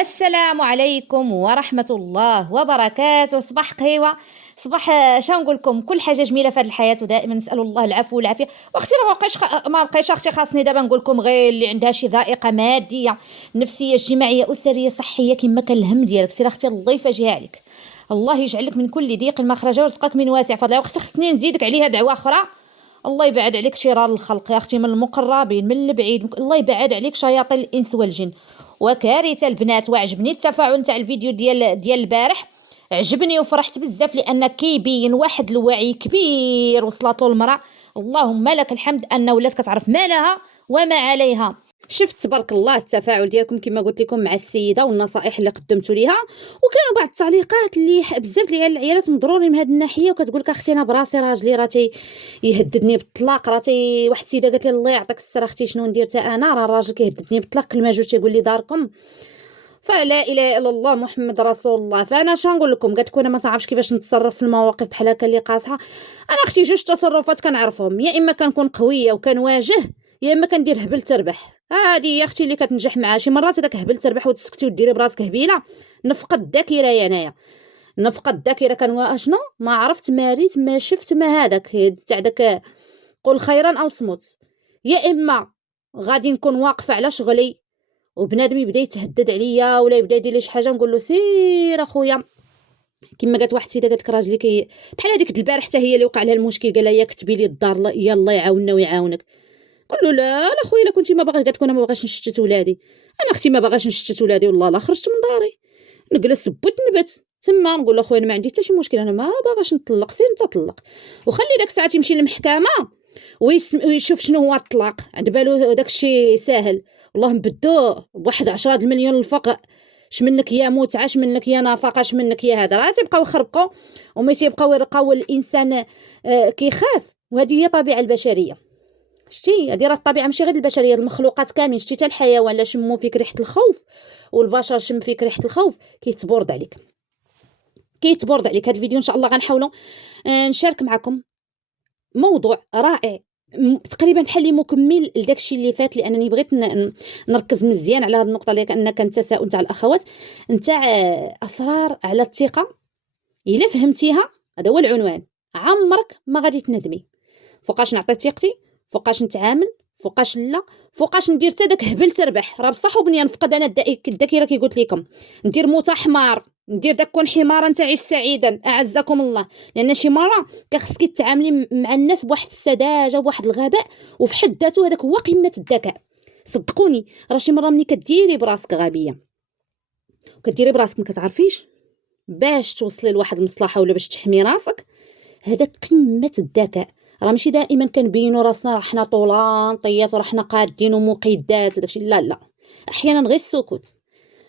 السلام عليكم ورحمة الله وبركاته. صباح قهيوة. صباح شنو نقول لكم، كل حاجة جميلة في هذه الحياة، ودائما نسأل الله العفو والعافية. واختي راه ما بقيتش اختي، خاصني دابا نقول لكم غير اللي عندها شي ضائقة مادية نفسية اجتماعية أسرية صحية كما كان الهم ديالك، سير اختي الله يفاجئها عليك. الله يجعل لك من كل ضيق مخرجا ويرزقك من واسع فضله. واختي خصني نزيدك عليها دعوة أخرى. الله يبعد عليك شرار الخلق يا اختي، من المقربين من البعيد، الله يبعد عليك شياطين الانس والجن وكارثه البنات. وعجبني التفاعل تاع الفيديو ديال البارح، عجبني وفرحت بزاف لان كيبين واحد الوعي كبير وصلت له المراه. اللهم لك الحمد ان ولات كتعرف ما لها وما عليها. شفت تبارك الله التفاعل ديالكم كما قلت لكم مع السيده والنصائح اللي قدمتوا ليها، وكانوا بعض التعليقات اللي بزاف ديال العيالات مضرورين من هذه الناحيه، وكتقول لك اختي انا براسي راجلي راه يهددني بالطلاق. راه واحد السيده قالت لي الله يعطيك السر اختي شنو ندير تا انا، راه الراجل كيهددني بالطلاق كل ما جوج تيقول لي داركم. فلا اله الا الله محمد رسول الله. فانا شنقول لكم، قالت لكم انا ما تعرفش كيفاش نتصرف في المواقف بحال هكا اللي قاصحه. انا اختي جوج تصرفات كنعرفهم، يا اما كنكون قويه وكنواجه، يا اما كندير هبل تربح. هذه هي اختي اللي كتنجح معها. شي مرات هذاك هبل تربح وتسكتي وديري براسك هبيله. نفقد الذاكره يا انايا، نفقد الذاكره. شنو ما عرفت ما ريت ما شفت ما هذاك تاع داك قل خيرا او صمت. يا اما غادي نكون واقفه على شغلي وبنادم يبدا يتهدد عليا ولا يبدا يدير لي شي حاجه نقول له سير اخويا. كما قالت واحد السيده، قالت لك راجلي بحال هذيك البارح حتى هي اللي وقع لها المشكل، قال لها يا كتبي لي الدار يا الله يعاوننا ويعاونك. قول له لا لا خويا، الا كنتي ما باغاش. قالت لك انا ما باغاش نشتت ولادي. انا اختي ما باغاش نشتت ولادي والله لا خرجت من داري نجلس بوت نبت تما نقول له خويا انا ما عندي حتى شي مشكل، انا ما باغاش نطلق، سير انت طلق وخلي داك الساعه يمشي للمحكمه ويشوف شنو هو الطلاق. عند بالو داك الشيء ساهل، والله نبدوه بواحد 10 المليون الفقع. اش منك يا متعه، اش منك يا نفقه، اش منك يا هذا. راه تيبقاو يخربقوا وما تيبقاو يرقاو الانسان. كيخاف، وهذه هي الطبيعه البشريه. شتي هذه راه الطبيعه ماشي غير البشريه، المخلوقات كاملين. شتي حتى الحيوان لا شموا فيك ريحه الخوف والبشر شم فيك ريحه الخوف كيتبرد عليك، كيتبرد عليك. هذا الفيديو ان شاء الله غنحاولوا نشارك معكم موضوع رائع، تقريبا بحال اللي مكمل لداك الشيء اللي فات، لانني بغيت نركز مزيان على هذه النقطه اللي كان تساؤل تاع الاخوات نتاع اسرار على الثقه. الا فهمتيها هذا هو العنوان، عمرك ما غادي تندمي. فوقاش نعطي ثقتي، فوقاش نتعامل، فوقاش لا، فوقاش ندير حتى داك هبل تربح. راه بصح وبنيه نفقد انا الذاكره كي قلت لكم، ندير موتا حمار، ندير داك كون حمارا تعيش سعيدا اعزكم الله. لان شي مره كخصك تتعاملي مع الناس بواحد السذاجه وبواحد الغباء، وفي حد ذاته هذاك هو قمه الذكاء. صدقوني راه شي مره ملي كديري براسك غبيه وكديري براسك ما كتعرفيش باش توصلي لواحد المصلحه ولا باش تحمي راسك، هذا قمه الذكاء. راه ماشي دائما كنبينوا راسنا راه حنا طولان طيات وراه حنا قادين ومقيدات داكشي، لا لا. احيانا غير السكوت،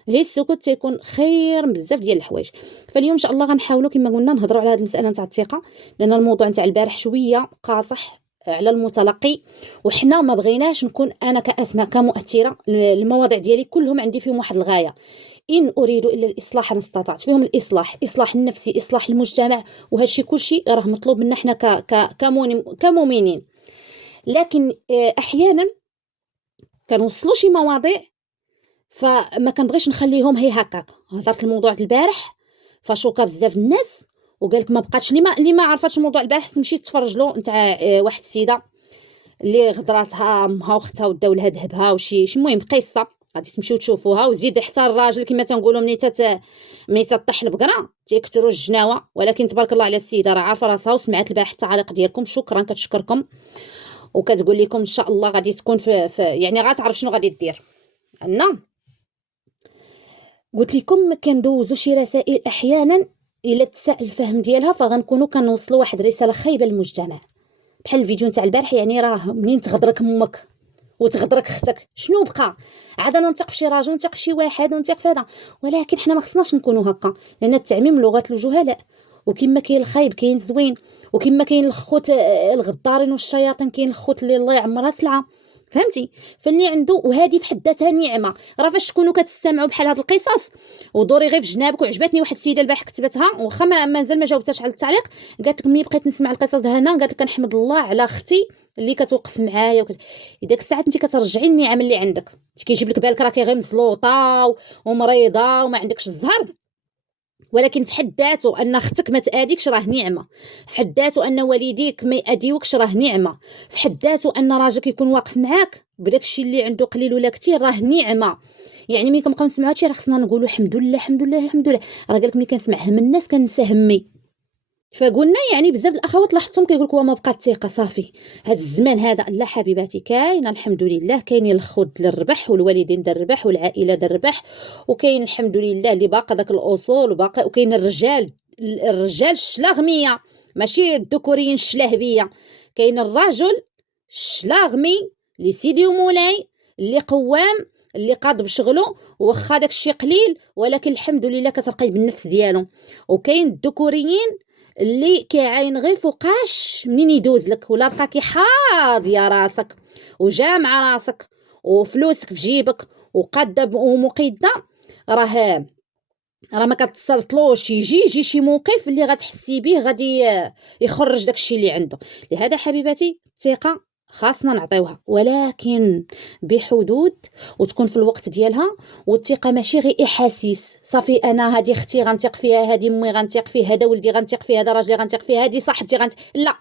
غير السكوت تيكون خير من بزاف ديال الحوايج. فاليوم ان شاء الله غنحاولوا كما قلنا نهضروا على هذه المساله نتاع الثقه، لان الموضوع نتاع البارح شويه قاصح على المتلقي، وحنا ما بغيناش نكون انا كاسماء كمؤثره. المواضيع ديالي كلهم عندي فيهم واحد الغايه، إن أريد إلا الإصلاح ما استطعت. فيهم الإصلاح، إصلاح النفسي، إصلاح المجتمع، وهذا الشيء كل شيء راه مطلوب منا حنا كمؤمنين. لكن أحيانا كنوصلوا شي مواضيع فما كنبغيش نخليهم هي هكاك. هضرت الموضوع البارح فشوكا بزاف الناس، وقالك ما بقاتش اللي ما عرفاتش الموضوع البارح تمشي تفرج له نتاع واحد السيده اللي غدراتها امها واختها وداو لها ذهبها وشي المهم قصه غادي تمشيو تشوفوها. وزيد حتى الراجل كما تنقولوا ملي تطيح البقره تيكثروا الجناوه. ولكن تبارك الله على السيده راه عارفه راسها وسمعت البارح التعاليق ديالكم. شكرا، كتشكركم وكتقول لكم ان شاء الله غادي تكون يعني غتعرف شنو غادي دير عندنا. قلت لكم كندوزوا شي رسائل احيانا الا تساءل الفهم ديالها فغنكونوا كنوصلوا واحد الرساله خايبه للمجتمع. بحال الفيديو نتاع البارح، يعني راه منين تغدرك امك وتغدرك اختك شنو بقى؟ عاد انا نثق في شي راجل ونثق في شي واحد ونثق في هذا، ولكن حنا ما خصناش نكونوا هكا، لان التعميم لغه الجهلاء. وكما كاين الخايب كاين الزوين، وكما كاين الخوت الغدارين والشياطين كاين الخوت اللي الله يعمرها سلعه. فهمتي؟ فاللي عنده، وهذه في حد ذاتها نعمه. راه فاش تكونوا كتستمعوا بحال هاد القصص ودوري غير في جنابك. وعجبتني واحد السيده البارح كتبتها، واخا مازال ما جاوبتش على التعليق، قالت لك ملي بقيت نسمع القصص هنا قالت لك كنحمد الله على اختي اللي كتوقف معايا داك الساعات انت كترجعي النعم اللي عندك. كيجيب لك بالك راكي غير مزلوطه ومريضه وما عندكش الزهر، ولكن في حد ذاته ان اختك ما تاديكش راه نعمه. في حد ذاته ان والديك ما ياديوكش راه نعمه. في حد ذاته ان راجلك يكون واقف معاك بداك الشيء اللي عنده قليل ولا كثير راه نعمه. يعني ملي كنبقاو نسمعوا هادشي راه خصنا نقولوا الحمد لله الحمد لله الحمد لله. راه قالك ملي كنسمع هم الناس كنسى همي. فقلنا يعني بزاف الاخوات لاحظتهم كيقول لك ما بقات الثقه صافي هذا الزمان هذا. لا حبيباتي، كاين الحمد لله، كاينين الخد للربح والوالدين دار الربح والعائله دار الربح، وكاين الحمد لله اللي باقا داك الاصول وباقي، وكاين الرجال الشلاغميه ماشي الذكوريين الشلاهبيه. كاين الرجل الشلاغمي اللي سيدي ومولاي اللي قوام اللي قاد بشغله واخا داك الشيء قليل ولكن الحمد لله كترقي بالنفس ديالو. وكاين الذكوريين اللي كيعاين غير فوقاش منين يدوز لك، ولا لقاكي حاضيه راسك وجامعه راسك وفلوسك في جيبك وقاده ومقيده، راه ما كتصلتلوش يجي شي موقف اللي غتحسي به غادي يخرج داكشي اللي عنده. لهذا حبيباتي الثقه خاصنا نعطيوها، ولكن بحدود وتكون في الوقت ديالها. والثقه ماشي غير احاسيس صافي انا هذه اختي غنثق فيها، هذه امي غنثق فيها، هذا ولدي غنثق فيه، هذا راجلي غنثق فيه، هذه صاحبتي لا.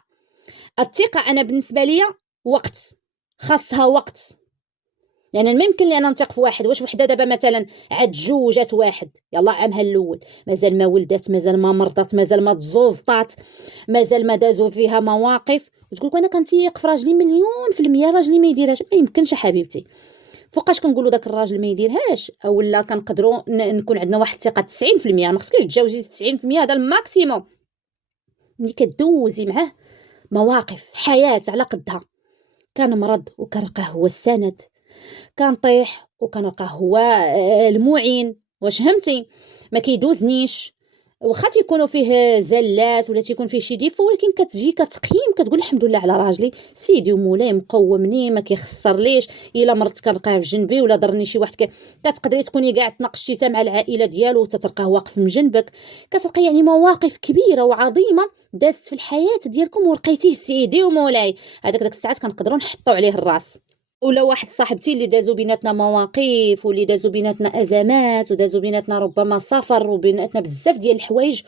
الثقه انا بالنسبه ليا وقت، خاصها وقت. يعني ما يمكن لي انا نثق في واحد. واش وحده دابا مثلا عاد تزوجات واحد يلا عامها الاول مازال ما ولدت، مازال ما مرضت، مازال ما تزوزطات، مازال ما دازوا فيها مواقف، وتقول لك انا كنتيق في راجلي مليون في المية راجلي ما يديرهاش. ما يمكنش حبيبتي. فوقاش كنقولوا داك الراجل ما يديرهاش، اولا كنقدروا نكون عندنا واحد الثقه 90%. ما خصكيش تجاوزي 90%، هذا الماكسيموم. ملي كدوزي معاه مواقف حياه على قدها، كان مرض وكنلقاه هو السند، كان طيح وكنلقاه هو المعين. واش فهمتي؟ ما كيدوزنيش. واخا تيكونوا فيه زلات ولا تيكون فيه شي ديفو، ولكن كتجي كتقيم كتقول الحمد لله على راجلي سيدي ومولاي مقومني ما كيخسرليش. الا مرضت كنلقاه في جنبي، ولا ضرني شي واحد كتقدري تكوني كاع تناقشتي حتى مع العائله ديالو وتتلقاه واقف من جنبك. كتلقى يعني مواقف كبيره وعظيمه دازت في الحياه ديالكم ولقيتيه سيدي ومولاي. هذاك داك الساعات كنقدروا نحطوا عليه الراس. ولا واحد صاحبتي اللي دازوا بيناتنا مواقف، واللي دازوا بيناتنا ازمات، ودازوا بيناتنا ربما سفر، وبيناتنا بزاف ديال الحوايج،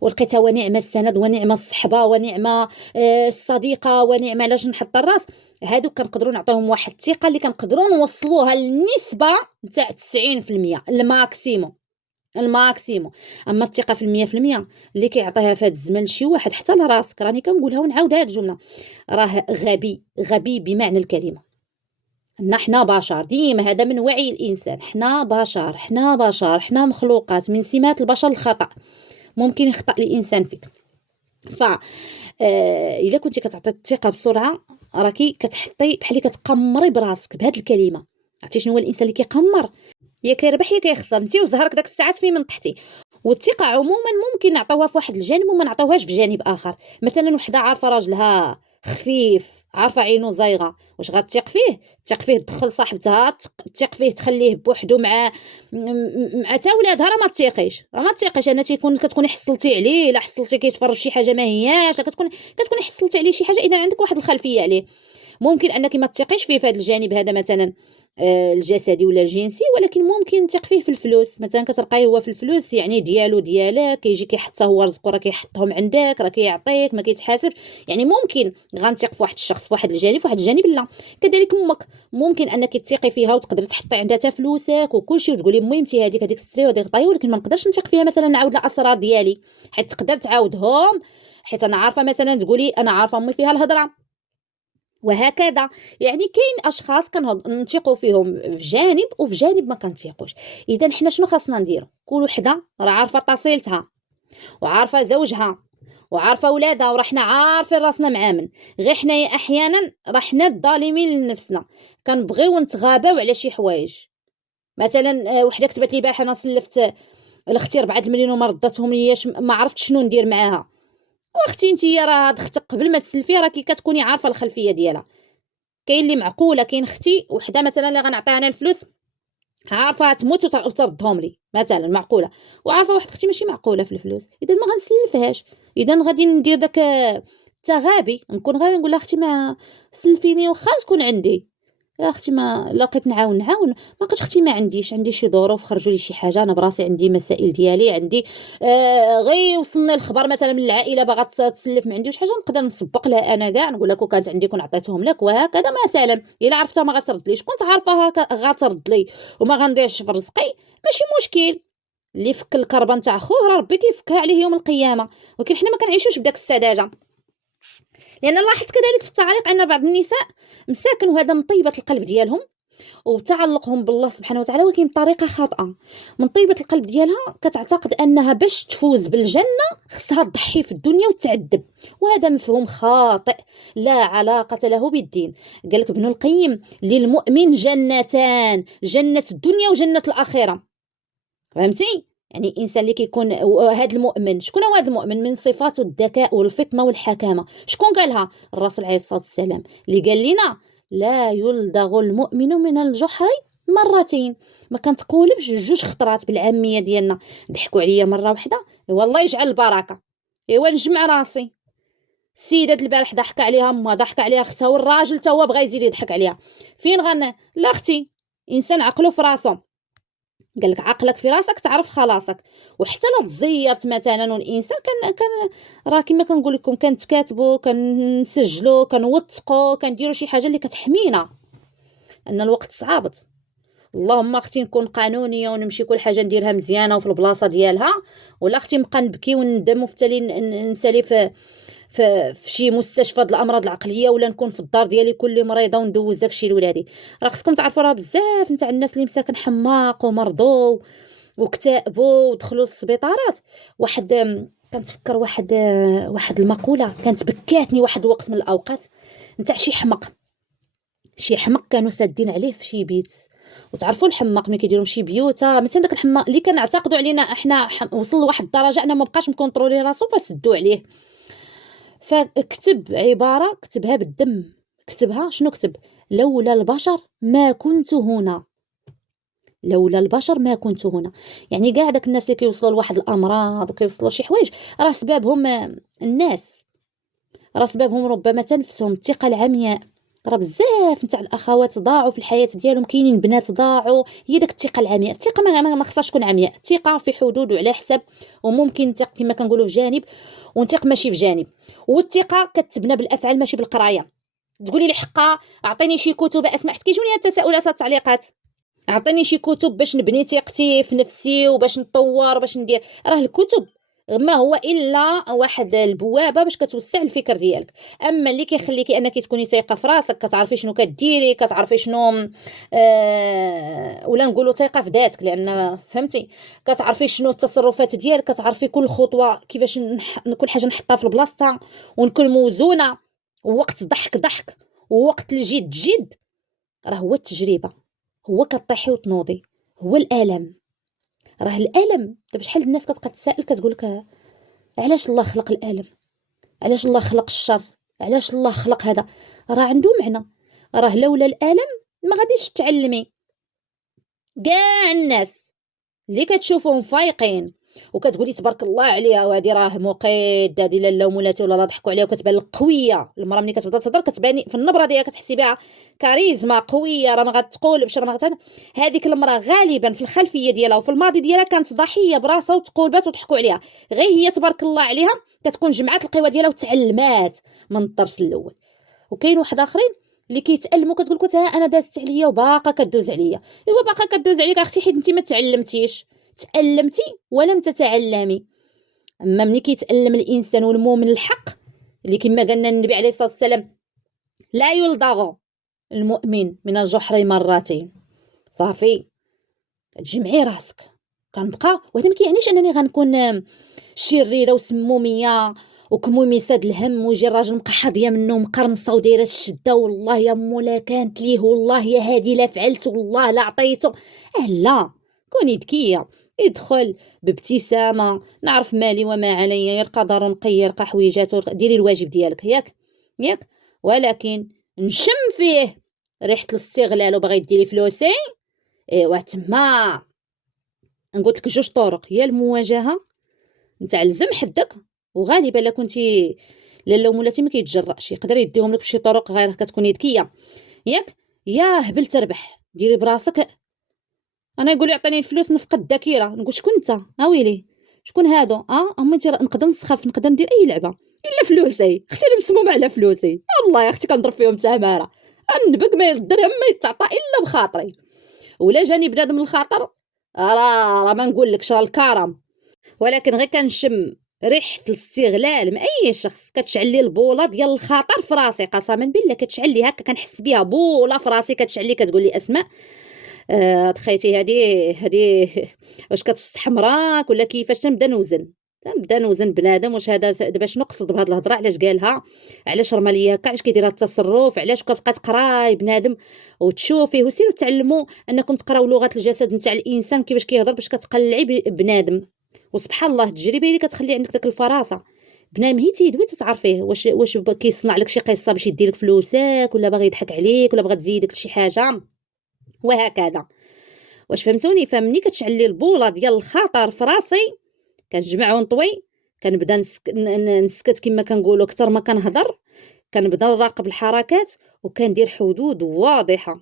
ولقيتها ونعمه السند ونعمه الصحبه ونعمه الصديقه ونعمه علاش نحط الراس. هادو كنقدروا نعطيهم واحد الثقه اللي كنقدروا نوصلوها للنسبه نتاع 90% الماكسيموم. اما الثقه في 100% اللي كيعطيها في هذا الزمن شي واحد حتى لراسك، راني كنقولها ونعاود هاد الجمله، راه غبي بمعنى الكلمه. حنا بشر، ديما هذا من وعي الانسان. حنا بشر حنا مخلوقات. من سمات البشر الخطا، ممكن يخطأ الانسان فيك. ف الا كنتي كتعطي الثقه بسرعه راكي كتحطي بحال كتقمري براسك بهذه الكلمه. عرفتي شنو هو الانسان اللي كيقمر؟ يا كيربح يا كيخسر. انت وزهرك داك الساعات فين من طحتي. والثقه عموما ممكن نعطيوها في واحد الجانب وما نعطيوهاش في جانب اخر. مثلا وحده عارفه راجلها خفيف، عارفه عينو زايغه، واش غتثق فيه؟ تثق فيه تدخل صاحبتها، تثق فيه تخليه بوحدو مع تا ولادها. راه ما تثقيش. انا كتكوني حصلتي عليه، لا حصلتي كيتفرج شي حاجه ما هياش، كتكوني حصلتي عليه شي حاجه اذا عندك واحد الخلفيه عليه. ممكن انك ما تثقيش فيه في هذا الجانب هذا مثلا الجسدي ولا الجنسي، ولكن ممكن تثق فيه في الفلوس. مثلا كتلقاي هو في الفلوس يعني ديالو ديالك، كيجي كيحط هو رزقو راه كيحطهم عندك، راه كيعطيك ما كيتحاسب. يعني ممكن غنثق في واحد الشخص في واحد الجانب، في واحد الجانب لا. كذلك امك ممكن انك تثقي فيها وتقدري تحطي عندها حتى فلوسك وكلشي وتقولي ميمتي هذيك السري وهذيك طاي، ولكن ما نقدرش نثق فيها مثلا نعاود الاسرار ديالي حيت تقدر تعاودهم، حيت انا عارفه مثلا تقولي انا عارفه امي فيها الهضره. وهكذا. يعني كاين اشخاص كنثقوا فيهم في جانب وفي جانب ما كنثقوش. اذا حنا شنو خاصنا نديرو؟ كل وحده راه عارفه تصيلتها وعارفه زوجها وعارفه ولادها، وراه حنا عارفين راسنا مع من. غير حنايا احيانا راه حنا الظالمين لنفسنا، كنبغيو نتغاباو على شي حوايج. مثلا وحده كتبت لي البارحه انا سلفت لاختي 4 المليون وما ردتهم لياش، ما عرفتش شنو ندير معاها. واختي انتيا راه هاد اختك قبل ما تسلفي راكي كتكوني عارفه الخلفيه ديالها. كاين اللي معقوله، كاين اختي وحده مثلا اللي غنعطيها انا الفلوس عارفه تموت وتردهم لي مثلا، معقوله. وعارفه واحد اختي ماشي معقوله في الفلوس، اذا ما غنسلفهاش، اذا غادي ندير داك التغابي، نكون غير نقول لها اختي ما سلفيني واخا تكون عندي، يا اختي ما لقيت نعاون نعاون، ما لقيتش اختي ما عندي شي ظروف، خرجوا لي شي حاجه، انا براسي عندي مسائل ديالي، عندي غير وصلني الخبر مثلا من العائله باغا تسلف، ما عنديش حاجه نقدر نسبق لها انا كاع، نقول لك كانت عندي كون عطيتهم لك وهكذا مثلا. الا عرفتها ما غتردليش، كنت عارفاها غترد لي وما غنديرش في رزقي، ماشي مشكل. اللي فك الكربه نتاع خوه راه ربي كيفكها عليه يوم القيامه، ولكن حنا ما كنعيشوش بداك السذاجه. لان لاحظت كذلك في التعليق ان بعض النساء مساكن وهذا من طيبه القلب ديالهم وتعلقهم بالله سبحانه وتعالى، ولكن بطريقه خاطئه. من طيبه القلب ديالها كتعتقد انها باش تفوز بالجنه خصها تضحي في الدنيا وتعذب، وهذا مفهوم خاطئ لا علاقه له بالدين. قال لك ابن القيم: للمؤمن جنتان، جنه الدنيا وجنه الاخره. فهمتي؟ يعني الانسان اللي كيكون هذا المؤمن، شكون هو هذا المؤمن؟ من صفاته الذكاء والفطنه والحكامه. شكون قالها؟ الرسول عليه الصلاه والسلام، اللي قال لنا: لا يلدغ المؤمن من الجحر مرتين. ما كنتقولبش جوج خطرات بالعاميه ديالنا. ضحكوا عليا مره واحده، والله يجعل البركه، ايوا نجمع راسي. السيدات البارح ضحك عليها امها، ضحك عليها اختها، والراجل تا هو بغى يزيد يضحك عليها. فين لا اختي، انسان عقله في راسه. قال لك عقلك في راسك تعرف خلاصك. وحتى لا تزيرت مثلا، والانسان كان راه كما كنقول لكم كنتكاتبوا، كنسجلوا، كنوثقوا، كنديروا شي حاجه اللي كتحمينا، ان الوقت صعابت. اللهم اختي نكون قانونيه ونمشي كل حاجه نديرها مزيانه وفي البلاصه ديالها، ولا اختي نبقى نبكي وندم وفتالي نسالي في شي مستشفى د الامراض العقليه، ولا نكون في الدار ديالي كل مريضه وندوز داكشي لولادي. راه خصكم تعرفوا راه بزاف نتاع الناس اللي مساكن حماق ومرضوا واكتئبوا ودخلوا للسبيطارات. واحد كنتفكر واحد المقوله كانت بكاتني واحد الوقت من الاوقات، نتاع شي حمق كانوا سادين عليه في شي بيت. وتعرفوا الحماق ملي كيديروا شي بيوته مثلا، داك الحماق اللي كنعتقدوا علينا احنا وصل لواحد الدرجه انه ما بقاش مكونطرولي راسو فسدوا عليه. فكتب عباره كتبها بالدم، كتبها شنو كتب: لولا البشر ما كنت هنا، لولا البشر ما كنت هنا. يعني كاع داك الناس اللي كيوصلوا لواحد الامراض وكيوصلوا شي حوايج راه سببهم الناس، راه سببهم ربما تنفسهم، الثقه العمياء. راه بزاف نتاع الاخوات ضاعوا في الحياه ديالهم، كاينين بنات ضاعوا، هي داك الثقه العمياء. الثقه ما خصهاش تكون عمياء، الثقه في حدود وعلى حسب، وممكن نثق كما كنقولوا في جانب ونثق ماشي في جانب. والثقه كتبنى بالافعال ماشي بالقرايه. تقولي لي حقا اعطيني شي كتب اسمع، حيت كيجوني التساؤلات التعليقات، اعطيني شي كتب باش نبني ثقتي في نفسي وباش نطور وباش ندير. راه الكتب ما هو الا واحد البوابه باش كتوسع الفكر ديالك. اما اللي كيخليكي انك تكوني ثقه في راسك، كتعرفي شنو كديري، كتعرفي شنو ولا نقولوا ثقه في ذاتك، لان فهمتي كتعرفي شنو التصرفات ديالك، كتعرفي كل خطوه كيفاش كل حاجه نحطها في بلاصتها ونكون موزونه، ووقت ضحك ووقت الجد جد. راه هو التجربه، هو كطيحي وتنوضي، هو الالم. راه الالم دابا شحال الناس كتبقى تسائل كتقولك علاش الله خلق الالم، علاش الله خلق الشر، علاش الله خلق هذا. راه عنده معنى. راه لولا الالم ما غاديش تعلمي. كاع الناس اللي كتشوفهم فايقين وكتقولي تبارك الله عليها وهذه راه مقيد، هذه لا مولاتي ولا لا ضحكوا عليها، وكتبان لك قويه. المراه ملي كتبدا تهضر كتباني في النبره ديالها كتحسي بها كاريزما قويه، راه ما غتقولبش، راه ما هذيك المراه غالبا في الخلفيه ديالها وفي الماضي ديالها كانت ضحيه براسها وتقولبات وضحكوا عليها. غير هي تبارك الله عليها كتكون جمعات القوه ديالها وتعلمات من الدرس الاول. وكاين واحد اخرين اللي كيتالموا كتقول لك انا دازت عليا وباقا كدوز عليا. ايوا باقا كدوز عليك اختي حيت انت ما تعلمتيش، تألمتي ولم تتعلمي. اما ملي كيتألم الانسان والمؤمن الحق اللي كما قالنا النبي عليه الصلاه والسلام: لا يلدغ المؤمن من الجحر مرتين. صافي تجمعي راسك. كنبقى وهذا ما كيعنيش انني غنكون شريره وسموميه وكمومي ساد الهم ويجي الراجل مقحضيه منه مقرنصه ودايره الشده، والله يا مولا كانت ليه، والله يا هادي لا فعلت، والله لا عطيته. لا، كوني ذكيه، ادخل بابتسامه، نعرف مالي وما علي، يرقى دار نقي، يرقى حويجات، ديري الواجب ديالك، ياك ولكن نشم فيه ريحه الاستغلال وبغى يدي لي فلوسي. ايوا تما نقول لك جوج طرق: يا المواجهه نتاع لزم حدك، وغالبا الا كنتي لالا مولاتي ما كيتجرأش يقدر يديهم لك بشي طرق غير كتكوني ذكيه ياك. يا هبل تربح ديري براسك. انا يقول لي عطيني الفلوس نفقد الذاكره، نقول شكون انت ويلي شكون هادو؟ اما انت نقدر نسخف نقدر ندير اي لعبه الا فلوسي اختي اللي مسمومه على فلوسي. والله يا اختي كنضرب فيهم تماره. النبق ما الدرهم ما يتعطى الا بخاطري، ولا جاني بنادم الخاطر راه ما نقولكش راه الكرم. ولكن غير كنشم ريحه الاستغلال من اي شخص كتشعل لي البوله ديال الخطر في راسي، قسما بالله كتشعل لي هكا كنحس بها بوله في راسي كتشعل لي كتقول لي اسماء تخيتي هذه واش كتستحمراك ولا كيفاش؟ تنبدا نوزن بنادم واش هذا دابا شنو قصد بهاد الهضره، علاش قالها، علاش رمى ليا هكا، علاش كيدير هاد التصرف، علاش كتبقى تقراي بنادم وتشوفيه وسيروا تعلموا انكم تقراو لغه الجسد نتاع الانسان كيفاش كيهضر باش كتقلعي بنادم. وسبحان الله التجربه اللي كتخلي عندك داك الفراسه. بنادم هي تيدوي تتعرفيه واش كيصنع لك شي قصه باش يديلك فلوسك ولا باغي يضحك عليك ولا بغا تزيدك لشي حاجه وهكذا. واش فهمتوني؟ فمني كتشعل لي البوله ديال الخطر في راسي كنجمع ونطوي، كنبدا نسكت كما كنقولوا اكثر ما كنهضر، كنبدا نراقب الحركات وكندير حدود واضحه.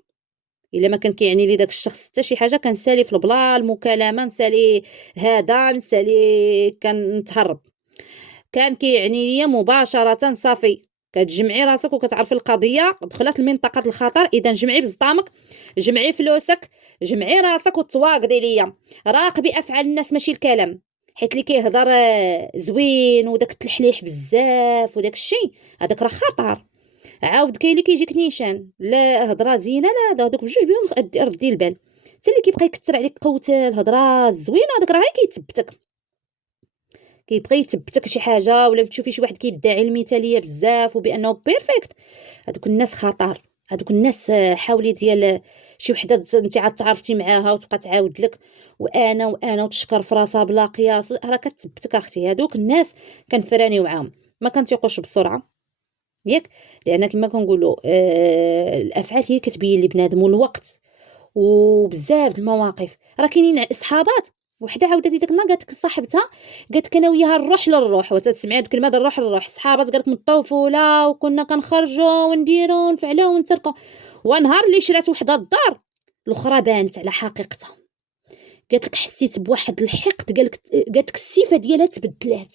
الا ما كان كيعني لي داك الشخص حتى شي حاجه كنسالي في البلا المكالمه، نسالي هذا نسالي كنتهرب. كان كيعني ليا مباشره صافي كتجمعي راسك وكتعرفي القضيه دخلت لمنطقه الخطر، اذا جمعي بزطامك، جمعي فلوسك، جمعي راسك وتواقدي ليا. راقبي افعال الناس ماشي الكلام، حيت اللي كيهضر زوين وداك التلحليح بزاف وداك الشيء هذاك راه خطر. عاود كاين اللي كيجيك نيشان لا هضره زينه لا هذوك بجوج بهم ردي البال. حتى اللي كيبقى يكثر عليك قوه الهضره الزوينه هذاك راه غير كيتبتك، كيبغي يثبتك شي حاجه، ولا تشوفي شي واحد كيدعي المثاليه بزاف وبانه بيرفكت. هذوك الناس خطر، هذوك الناس حاولي ديال شي وحده انت عاد تعرفتي معاها وتبقى تعاود لك وانا وتشكر في راسها بلا قياس، راه كتثبتك اختي. هذوك الناس كنفرانيو معاهم، ما كنتيقوش بسرعه ياك، لان كما كنقولوا الافعال هي كتبين لي بنادم والوقت وبزاف د المواقف. راه كاينين اصحابات، وحده عاودتي داك النهار قالت لك صاحبتها قالت لك انا وياها نروح للروح، وتسمعي هاد الكلمه نروح للروح. صحابات قالت من الطفوله وكنا كنخرجوا ونديروا ونفعلوا ونتركوا، ونهار اللي شرات وحده الدار الاخرى بانت على حقيقتها. قالت لك حسيت بواحد الحقد، قالت لك الصفه ديالها تبدلات،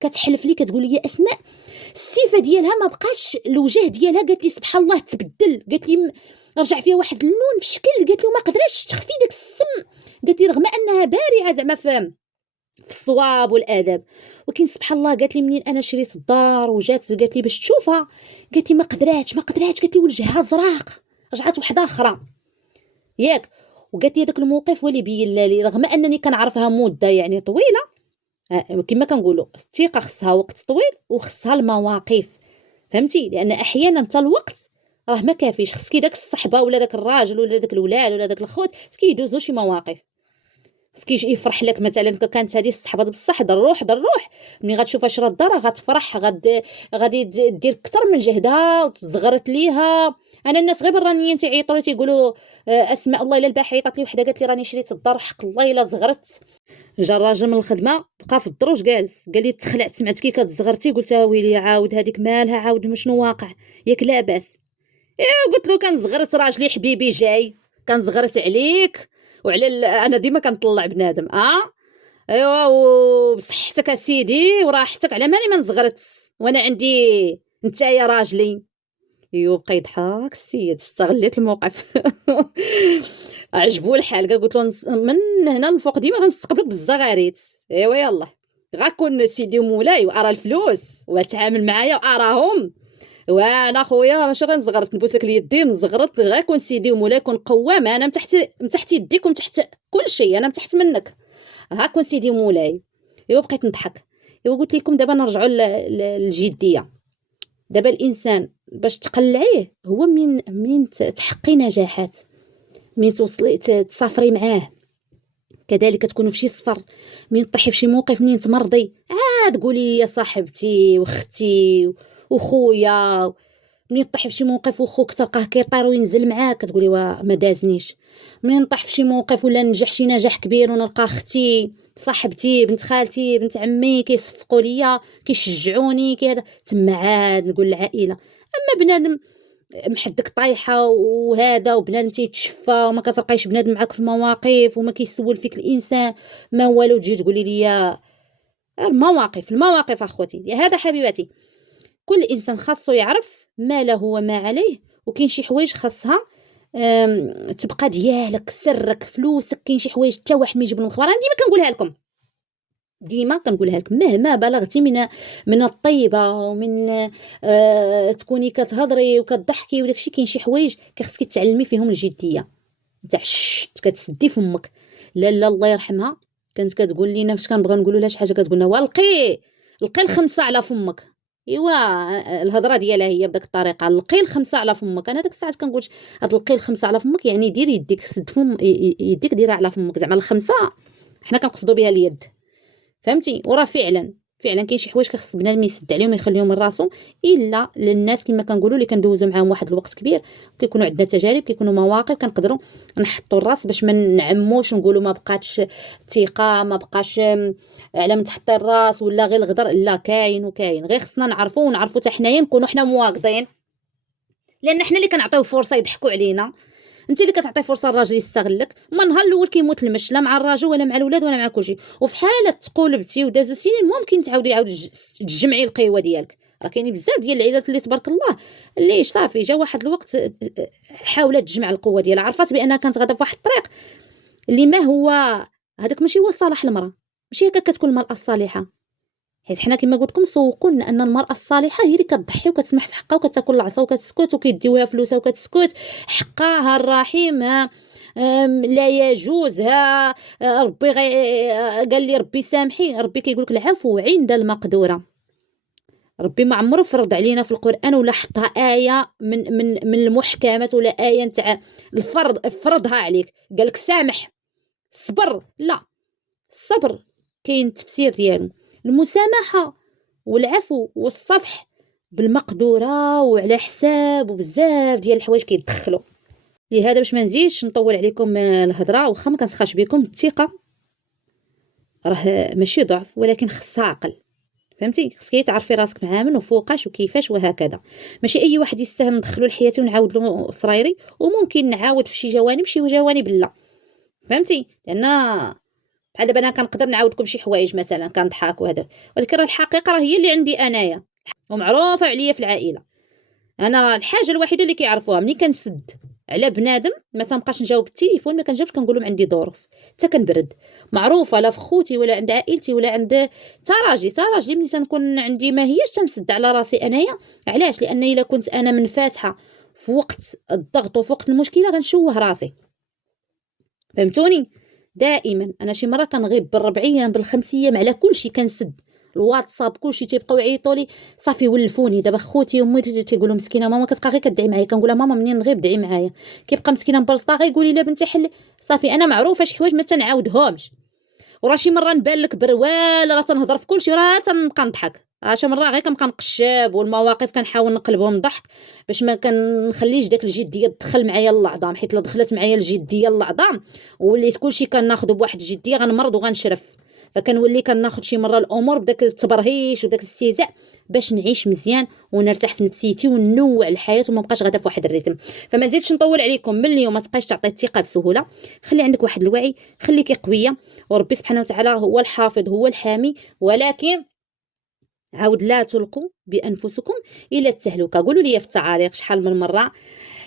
كتحلف لي كتقول لي اسماء الصفه ديالها ما بقاتش، الوجه ديالها قالت لي سبحان الله تبدل، قالت لي رجع فيها واحد اللون في الشكل، قالت له ما قدرتش تخفي داك السم، قالت لي رغم انها بارعه زعما في الصواب والادب، ولكن سبحان الله قالت لي منين انا شريت الدار وجات قالت لي باش تشوفها، قالت لي ما قدراتش قالت لي وجهها زراق، رجعت وحده اخرى ياك. وقالت لي داك الموقف هو اللي بين لي رغم انني كنعرفها مده يعني طويله، كما كنقولوا الثقه خصها وقت طويل وخصها المواقف، فهمتي؟ لان احيانا حتى الوقت راه ما كافيش، خصك داك الصحبه ولا داك الراجل ولا داك الاولاد ولا داك الخوت كيدوزوا شي مواقف، خصك يجي يفرح لك مثلا كانت هذه الصحبه بصح دروح ملي غتشوفها شرا الدار غتفرح، غادي دير اكثر من جهدها وتزغرت ليها. انا الناس غير برانيين تيعيطوا لي تيقولوا اسماء الله الا البارح عيطات لي وحده قالت لي راني شريت الدار وحق الله الا زغرت. جا الراجل من الخدمه بقى في الدروج جالس قال لي تخلعت سمعت كي كتزغرتي، قلت ويلي عاود هذيك مالها، عاود شنو واقع ياك لاباس. قلت له كنزغرت راجلي حبيبي جاي، كنزغرت عليك وعلى انا ديما كنطلع بنادم ايوا وبصحتك اسيدي وراحتك على ماني ما نزغرت وانا عندي نتايا راجلي. ايوا بقى يضحك السيد، استغليت الموقف عجبو الحال. قلت له من هنا الفوق ديما غنستقبلك بالزغاريت. ايوا يلا غاكون سيدي ومولاي وارى الفلوس وتعامل معايا واراهم، وانا خويا ماشي غنزغرت نبوس لك اليدين نزغرت، غيكون سيدي ومولاي كون قوام، انا من تحت يديك ومن تحت كل شيء، انا من تحت منك، هاكون سيدي ومولاي. ايوا بقيت نضحك. ايوا قلت لكم دابا نرجعوا للجديه. دابا الانسان باش تقلعيه هو من تحقي نجاحات، من توصلي تسافري معاه، كذلك تكونوا في شي سفر، من طيحي في شي موقف، منين تمرضي عاد قولي يا صاحبتي واختي وخويا منين طيح في شي موقف وخوك تلقاه كيطير وينزل معاك كتقولي واه ما دازنيش. منين طيح في شي موقف ولا ننجح شي نجاح كبير ونلقى اختي صاحبتي بنت خالتي بنت عمي كيصفقوا ليا كيشجعوني هذا تما عاد نقول العائله. اما بنادم محدك طايحه وهذا وبنادم تيتشفى وما كتلقايش بنادم معاك في المواقف وما كيسول فيك الانسان ما والو تجي تقولي لي المواقف اخوتي. هذا حبيباتي كل انسان خاصو يعرف ما له وما عليه، وكاين شي حوايج خاصها تبقى ديالك سرك فلوسك. كاين شي حوايج حتى واحد ما يجيب لهم اخبار. انا ديما كنقولها لكم مهما بلغتي من الطيبه ومن تكوني كتهضري وكتضحكي وداكشي، كاين شي حوايج كيخصك تعلمي فيهم الجديه. نتا كتسدي فمك. لا الله يرحمها كانت كتقول لينا فاش كنبغيو نقولوا لها شي حاجه كتقول لنا والقي الخمسه على فمك. ايوا الهضره ديالها هي بداك الطريقه، لقي الخمسه على فمك. انا داك الساعات كنقول هاد لقي الخمسه على فمك يعني دير يديك سد فم يديك ديرها على فمك، زعما الخمسه حنا كنقصدوا بها اليد، فهمتي؟ وراه فعلا كاين شي حوايج كيخص بنادم يسد عليهم ويخليهم من راسو، الا للناس كما كنقولوا اللي كندوزو معاهم واحد الوقت كبير، كيكونوا عندنا تجارب، كيكونوا مواقف كنقدروا نحطوا الراس باش ما نعموش ونقولوا ما بقاتش ثقه، ما بقاش على من تحطي الراس ولا غير الغدر. لا، كاين غير خصنا نعرفوا حتى حنايا نكونوا حنا مواقدين، لان حنا اللي كنعطيو فرصه يضحكوا علينا. انت اللي كتعطي فرصه الراجل يستغلك، ما النهار الاول كيموت المش لا مع الراجل ولا مع الاولاد ولا مع كلشي. وفي حاله تقولبتي ودازو سنين ممكن تعاود تجمعي القوه ديالك. راه كاينين بزاف ديال العائلات اللي تبارك الله اللي صافي جا واحد الوقت حاولت تجمع القوه ديالها، عرفت بانها كانت غاده في واحد الطريق اللي ما هو هذاك ماشي هو صلاح المراه، ماشي هكا كتكون المراه الصالحه. حيت حنا كما قلت لكم سوقوا ان المراه الصالحه هي اللي كتضحي وكتسمح في حقها وكتاكل العصا وكتسكت وكيديوها فلوسها وكتسكت. حقها الرحيم لا يجوز ربي قال لي ربي سامحي. ربي كيقول لك العفو عند المقدوره. ربي ما عمره فرض علينا في القران ولا حطها ايه من المحكمات ولا ايه نتاع الفرض فرضها عليك قال لك سامح صبر. لا، الصبر كاين التفسير ديالو المسامحه والعفو والصفح بالمقدوره وعلى حساب وبزاف ديال الحوايج كيدخلوا. لهذا باش ما نزيدش نطول عليكم الهضره، واخا ما كنسخاش بكم، الثقه راه ماشي ضعف ولكن خصها عقل، فهمتي؟ خصك تعرفي راسك مع من وفوقاش وكيفاش وهكذا. ماشي اي واحد يستاهل ندخلو لحياتي ونعاود له صرايري، وممكن نعاود في شي جوانب لا، فهمتي؟ لان بحال دابا انا كنقدر نعاود لكم شي حوايج مثلا كنضحك وهذا، ولكن راه الحقيقه راه هي اللي عندي انايا ومعروفه عليا في العائله. انا الحاجه الوحيده اللي كيعرفوها ملي كنسد على بنادم ما تنبقاش نجاوب التليفون، ما كنجاوبش، كنقول لهم عندي ظروف حتى كنبرد. معروفه لا في خوتي ولا عند عائلتي ولا عند تراجلي ملي تنكون عندي ما هياش تنسد على راسي انايا. علاش؟ لان الا كنت انا منفاتحه في وقت الضغط وفي وقت المشكله غنشوه راسي، فهمتوني؟ دائما انا شي مره كنغيب بالربع ايام بالخمس ايام على كلشي، كنسد الواتساب كلشي تيبقاو يعيطوا لي صافي ولفوني. دابا خوتي وامي تيقولوا مسكينه ماما كتبقى غير كدعي معايا، كنقولها ماما منين نغيب دعي معايا، كيبقى مسكينه مبرصطه غير يقول لي لا بنتي حل. صافي انا معروفه شي حوايج ما تنعاودهمش. وراه شي مره نبان لك بروال راه تنهضر في كلشي وراه تنبقى نضحك، شي مره غير كنبقى نقشاب والمواقف كنحاول نقلبهم ضحك باش ما كنخليش داك الجديه تدخل معايا للعظام، حيت لا دخلت معايا الجديه للعظام وليت كلشي كناخذ بواحد الجديه غنمرض وغنشرف. فكنولي كناخذ شي مره الامور بداك التبرهيش وداك الاستهزاء باش نعيش مزيان ونرتاح في نفسيتي وننوع الحياه وما بقاش غادا في واحد الريتم. فما زيدش نطول عليكم من اليوم، ما تبقايش تعطي الثقه بسهوله، خلي عندك واحد الوعي، خليكي قويه، وربي سبحانه وتعالى هو الحافظ هو الحامي. ولكن عاود لا تلقوا بانفسكم الى التهلكه. قولوا لي في التعاليق شحال من مره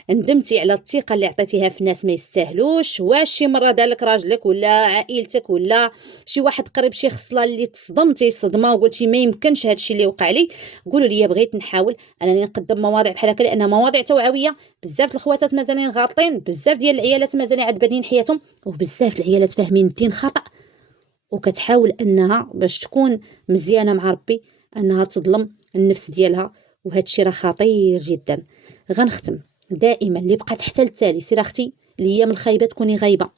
ندمتي على الثقه اللي عطيتيها في ناس ما يستاهلوش. واش شي مره دالك راجلك ولا عائلتك ولا شي واحد قريب شي خصله اللي تصدمتي صدمه وقلتي ما يمكنش هادشي اللي وقع لي؟ قولوا لي، بغيت نحاول انني نقدم مواضيع بحال هكا لان مواضيع توعويه. بزاف الخواتات مازالين غالطين، بزاف ديال العيالات مازالين عاد بادين حياتهم، وبزاف العيالات فاهمين الدين خطا وكتحاول انها باش تكون مزيانه مع ربي انها تظلم النفس ديالها، وهذا الشيء راه خطير جدا. غنختم دائما اللي بقات حتى للتالي، سير اختي الايام الخايبه تكوني غايبه،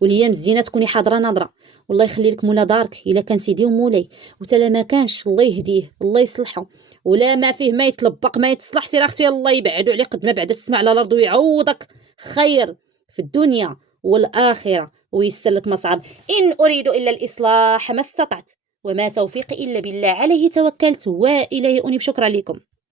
وليا مزيانه تكوني حاضره ناظره. والله يخلي لك مولا دارك الا كان سيدي ومولاي، وتا ما كانش الله يهديه الله يصلحه، ولا ما فيه ما يتلبق ما يتصلح سير اختي الله يبعدو عليه قد ما بعد تسمع على الارض ويعوضك خير في الدنيا والاخره ويسر لك مصعب. ان اريد الا الاصلاح ما استطعت، وما توفيقي الا بالله عليه توكلت واليه انيب. شكرا لكم.